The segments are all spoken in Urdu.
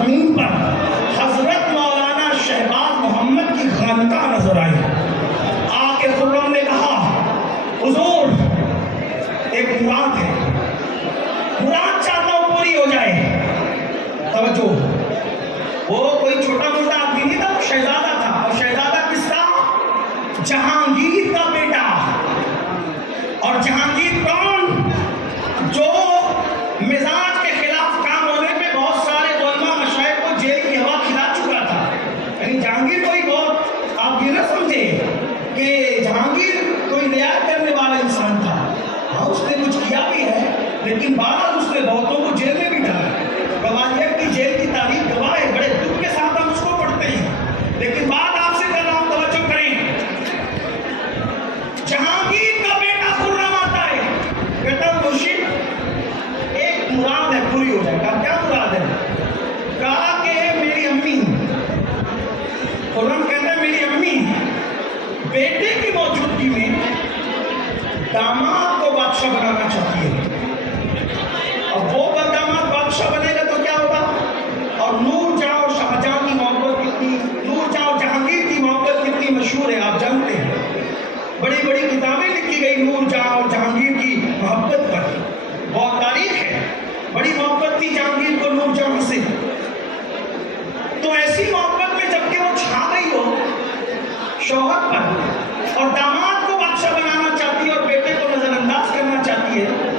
زمین پر حضرت مولانا شہباز محمد کی خانقاہ نظر آئی. آ کے خرم نے کہا حضور ایک مراد ہے, مراد چاہتا ہوں پوری ہو جائے. توجہ, وہ کوئی چھوٹا موٹا آدمی نہیں تھا, وہ شہزادہ تھا. اور شہزادہ کس کا؟ جہانگیر کا بیٹا. اور جہانگیر کون؟ جو مزاج کے خلاف کام ہونے پہ بہت سارے علماء مشائخ کو جیل کی ہوا کھلا چکا تھا. یعنی جہانگیر کوئی بہت, آپ یہ نہ سمجھے کہ جہانگیر کوئی رعایت کرنے والا انسان تھا. ہاں اس نے کچھ کیا بھی ہے, لیکن بعد اس نے بہتوں کو جیل میں بھی ڈالا. گوالیئر کی جیل کی تاریخ گواہ ہے, بڑے دکھ کے ساتھ ہم اس کو پڑھتے ہیں. لیکن بات آپ سے کر رہا ہوں, توجہ کریں. جہانگیر کا بیٹا خرم آتا ہے, کہتا مرشد ایک مراد ہے پوری ہو جائے. کہا کیا مراد ہے؟ کہا کہ میری امی, خرم کہتا ہے میری امی بیٹے کی موجودگی میں داماد کو بادشاہ بنانا چاہتی ہے. اب وہ داماد بادشاہ بنے گا تو کیا ہوگا؟ اور نور جہاں اور شاہجہاں کی محبت کتنی, نور جہاں اور جہانگیر کی محبت کتنی مشہور ہے آپ جانتے ہیں. بڑی بڑی کتابیں لکھی گئی نور جہاں اور جہانگیر کی محبت پر, بہت تاریخ ہے. بڑی محبت تھی جہانگیر کو نور جہاں سے. تو ایسی محبت میں جب کہ وہ چھا گئی ہو شوہر پر اور داماد کو بادشاہ بنانا چاہتی ہے اور بیٹے کو نظر انداز کرنا چاہتی ہے,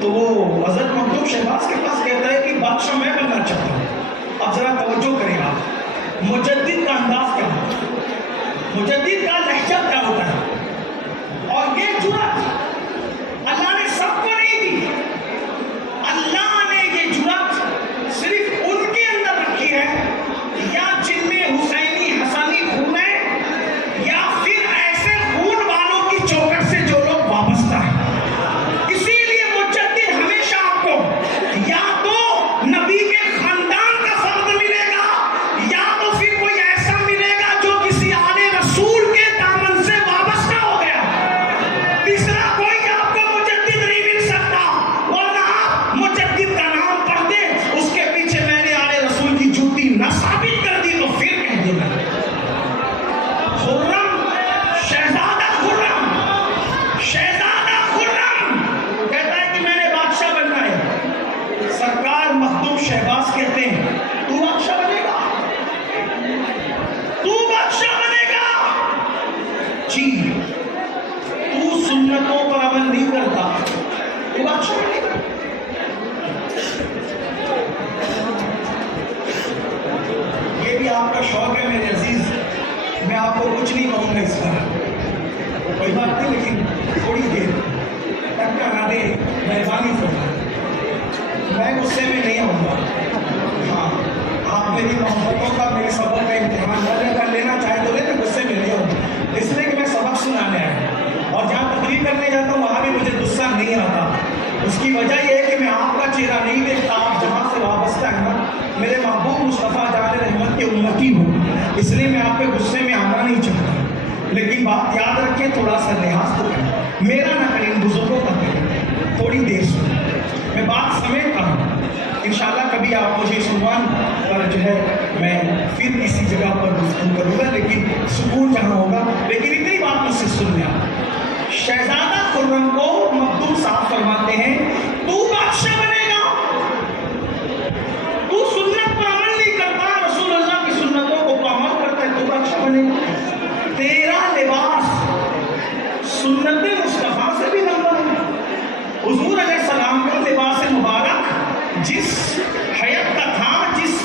تو وہ حضرت مخدوم شہباز کے پاس کہتا ہے کہ بادشاہ میں بننا چاہتا ہوں. اب ذرا توجہ کریں آپ, مجدد کا انداز کیا ہوتا ہے, مجدد کا لہجہ کیا ہوتا ہے. اور یہ جرأت اللہ نے سب کو نہیں دی. اللہ نے یہ جرأت صرف ان کے اندر رکھی ہے یا جن میں حسینی حسنی خون ہے, یا پھر ایسے خون والوں کی چوکٹ سے جو لوگ وابستہ ہیں. اسی لیے مجدد ہمیشہ آپ کو یا تو نبی کے خاندان کا فرد ملے گا, یا تو پھر کوئی ایسا ملے گا جو کسی آل رسول کے دامن سے وابستہ ہو گیا. تیسرا کوئی آپ کو مجدد نہیں مل سکتا, ورنہ آپ مجدد کا نام پڑھ دیں, اس کے پیچھے میں نے آل رسول کی جوتی نہ ثابت کر دی تو پھر کہہ دینا. خرم, شہزادہ خرم, شہزادہ خرم کہتا ہے کہ میں نے بادشاہ بننا ہے. سرکار مخدوم شہباز کہتے ہیں تو بادشاہ بنے گا, تو بادشاہ بنے گا. جی, تو سنتوں پر عمل نہیں کرتا, تو بادشاہ بنے گا. یہ بھی آپ کا شوق ہے میرے عزیز, میں آپ کو کچھ نہیں کہوں گا اس پر, کوئی بات نہیں, لیکن تھوڑی دیر تک کا دے مہربانی فرما, میں غصے میں نہیں آؤں گا. ہاں, آپ میری محبتوں کا, میرے سبق کا امتحان لینا چاہیں تو لینا, غصے میں نہیں آؤں گا. اس لیے کہ میں سبق سنانے آیا, اور جہاں تقریر کرنے جاتا ہوں وہاں بھی مجھے غصہ نہیں آتا. اس کی وجہ یہ ہے کہ میں آپ کا چہرہ نہیں دیکھتا, آپ جہاں سے وابستہ ہیں نا, میرے محبوب مصطفیٰ جان رحمت کے امتی ہوں, اس لیے میں آپ کے غصے میں آنا نہیں چاہتا. لیکن بات یاد رکھیں, تھوڑا سا لحاظ تو کریں, میرا نہ کریں, بزرگوں کا کریں. تھوڑی دیر سنیں, میں بات سمیٹتا ہوں. انشاءاللہ کبھی آپ مجھے اس عنوان پر جو ہے میں پھر کسی جگہ پر گفتگو کروں گا, لیکن سکون جہاں ہوگا. لیکن اتنی بات مجھ سے سن لیں. شہزادہ خرم کو مخدوم صاحب فرماتے ہیں تو بادشاہ بنے گا, تو سنت پر عمل نہیں کرتا, رسول اللہ کی سنتوں کو عمل کرتا ہے, تو بادشاہ بنے گا. تیرا لباس سنت مصطفیٰ سے بھی نمبر ہے. حضور علیہ السلام کا لباس مبارک جس حیت کا تھا, جس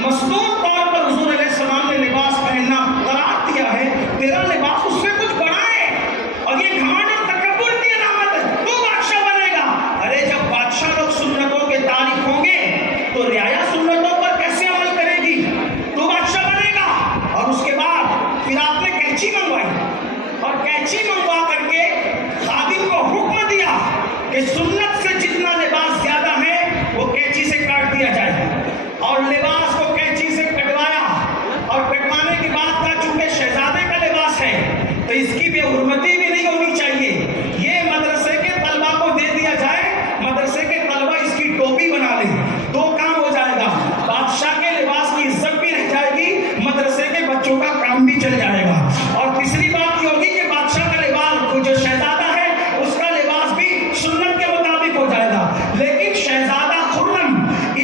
مصنوع طور پر حضور علیہ السلام نے لباس پہننا قرار دیا ہے, تیرا لباس اس سے کچھ بڑا ہے, اور یہ گھمنڈ اور تکبر کی علامت ہے. تو بادشاہ بنے گا. ارے جب بادشاہ لوگ سنتوں کے تارک ہوں گے تو رعایا سنتوں پر کیسے عمل کرے گی؟ تو بادشاہ بنے گا. اور اس کے بعد پھر آپ نے کینچی منگوائی, اور کینچی منگوا کر کے خادم کو حکم دیا کہ سنت سے جتنا لباس زیادہ ہے وہ کینچی سے کاٹ دیا جائے, اور لباس کو کینچی سے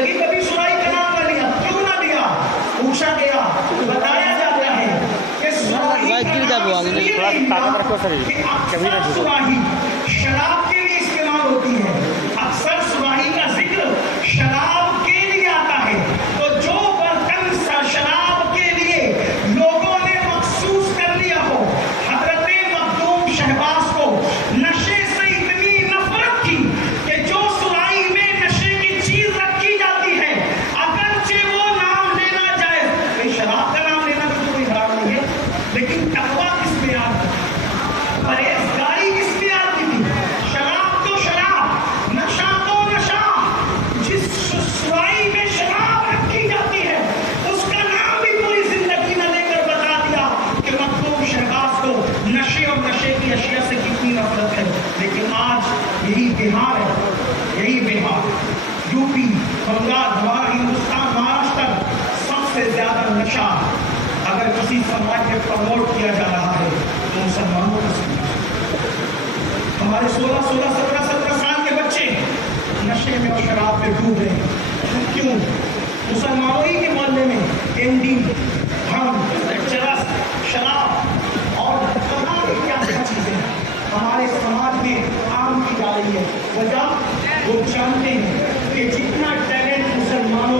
زندگی کبھی سرائی کا نام نہ لیا. کیوں نہ لیا؟ پوچھا گیا، بتایا جاتا ہے کہ سرائی کا نام اس لیے نہیں لیا کہ اکثر سراہی شراب کے لیے استعمال ہوتی ہے. اکثر سراہی کا ذکر شراب کے لیے آتا ہے. تو جو برتن شراب کے لیے لوگوں نے مخصوص کر لیا ہو، حضرت مخدوم شہباز کو نشے سے اتنی نفرت تھی کہ جو سرائی میں نشے کی چیز رکھی جاتی ہے اگرچہ وہ نام لینا جائز، شراب کا نام لینا تو کوئی حرام نہیں ہے، لیکن تقویٰ کس میں آتی، پرہیزگاری کس میں آتی تھی؟ شراب تو شراب، نشہ تو نشہ. جس سرائی میں شراب رکھی جاتی ہے اس کا نام بھی پوری زندگی نہ لے کر بتا دیا کہ مخدوم شہباز کو نشے اور نشے کی اشیاء سے کتنی نفرت ہے. لیکن آج یہی بہار ہے، یہی بہار، یو پی، بنگال، ہمارا ہندوستان، مہاراشٹر، سب سے زیادہ نشہ اگر کسی سماج میں پروموٹ کیا جا رہا ہے تو مسلمانوں کا سماج. ہمارے 16 17 سال کے بچے نشے میں اور شراب میں ڈوب رہے ہیں. کیوں؟ مسلمانوں ہی کے محلے میں ایم ڈی، چرس، شراب اور تمام کیا چیزیں ہمارے سماج میں عام کی جا رہی ہے. وجہ وہ جانتے ہیں کہ جتنا ٹیلنٹ مسلمانوں